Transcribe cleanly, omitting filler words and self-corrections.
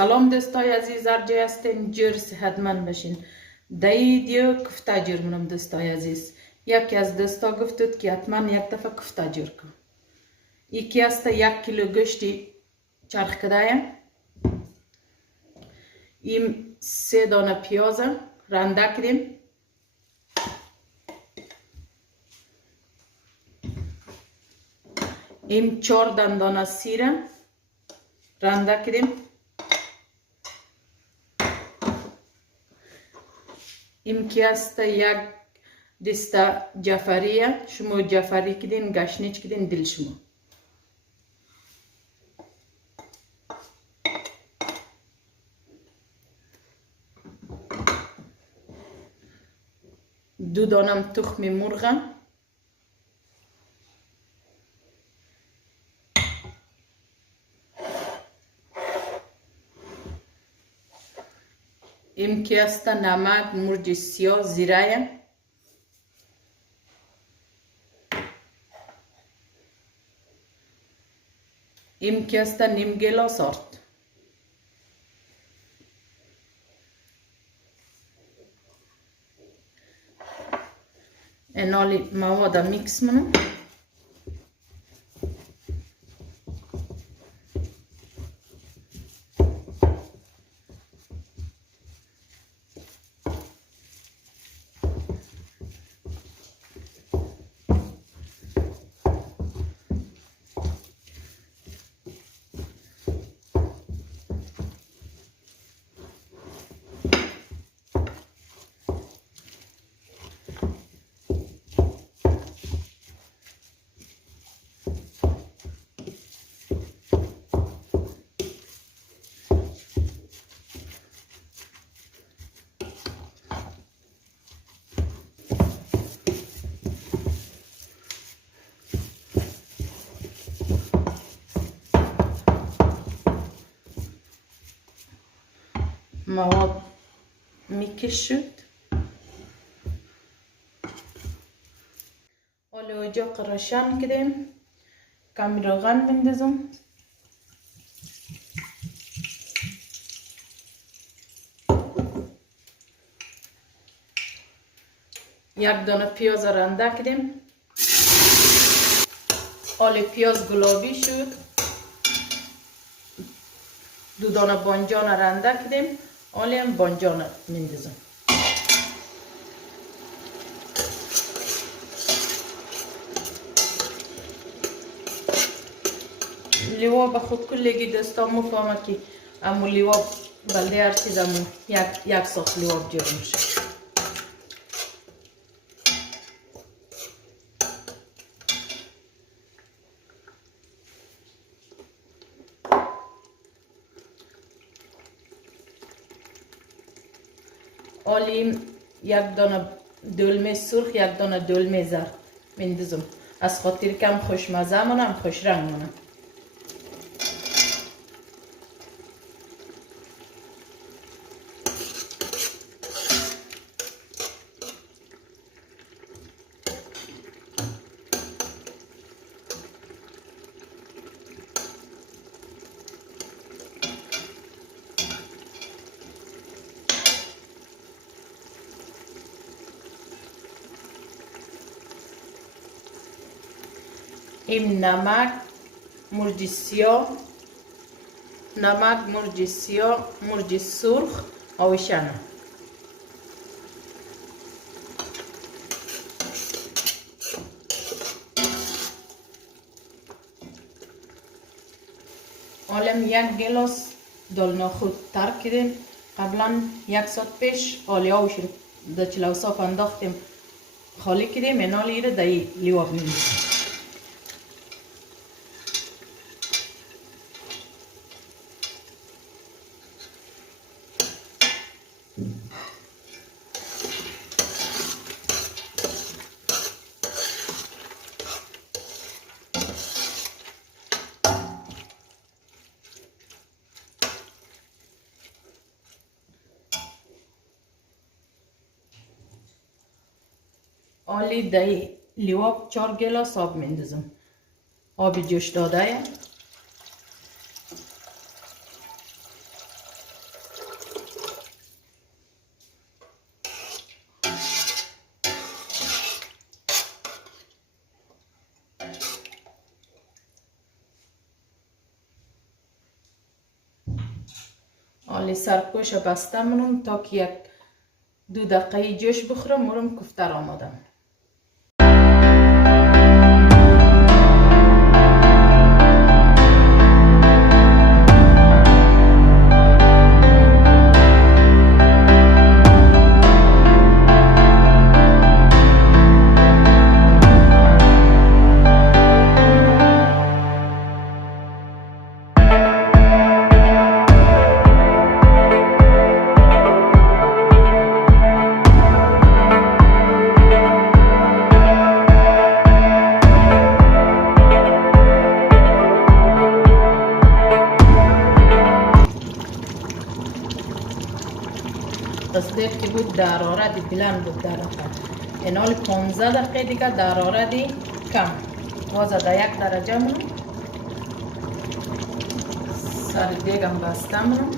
سلام دوستای عزیز، هر جای هستین جور صحتمند باشین. دایی دیو کوفته جور منم دوستای عزیز. یکی از دوستا گفتید که حتما یک دفعه کوفته جور کن. یکی است 1 کیلو گوشتی چرخ کدایم. این 3 دانه پیاز رنده کردیم. این 4 دندانه سیر رنده کردیم. این که است 1 دسته جعفریه. شما جعفری کدین، گشنیج کدین، دل شما. دو دانم تخم مرغ. این که است نمک، مرچ سیاه، زیره. این که است نیم گلاس آرد. اینالی مواد میکس منم. مواد میکش شد. حالا اجاق روشن کردیم. کمی روغن بندازم. یک دانه پیاز رنده کردیم. حالا پیاز گلابی شد. 2 دانه بانجان رنده کردیم. حالا هم بانجان میندازم. لیواب خود کلگی دستا مفهمه که امو لیواب بلده هر چیز امو یک ساخت لیواب جور میشه. حالی 1 دانه دلمه سرخ، 1 دانه دلمه زرد میندازم. از خاطر کم خوشمزه منم، خوش رنگ منم. این نمک، مرچ سیاه، مرچ سرخ، آویشنه. حالا 1 گلاس دال نخود تر کردیم. قبلا 1 ساعت پیش حالی آوش رو در چلو صاف انداختیم، خالی کردیم. این حالی رو در لیواب می‌ریزیم. حالی در لیواب 4 گلاس آب میندازم. آب جوش داده. حالی سرپوش بسته منم تا که 1-2 دقیقه جوش بخوره مرم کوفته را آمادم. تصدیق که بود در حرارت بلند بود در این حال 15 دقیقه دیگه در حرارت کم باز در 1 درجه منم سر دیگم بسته منم.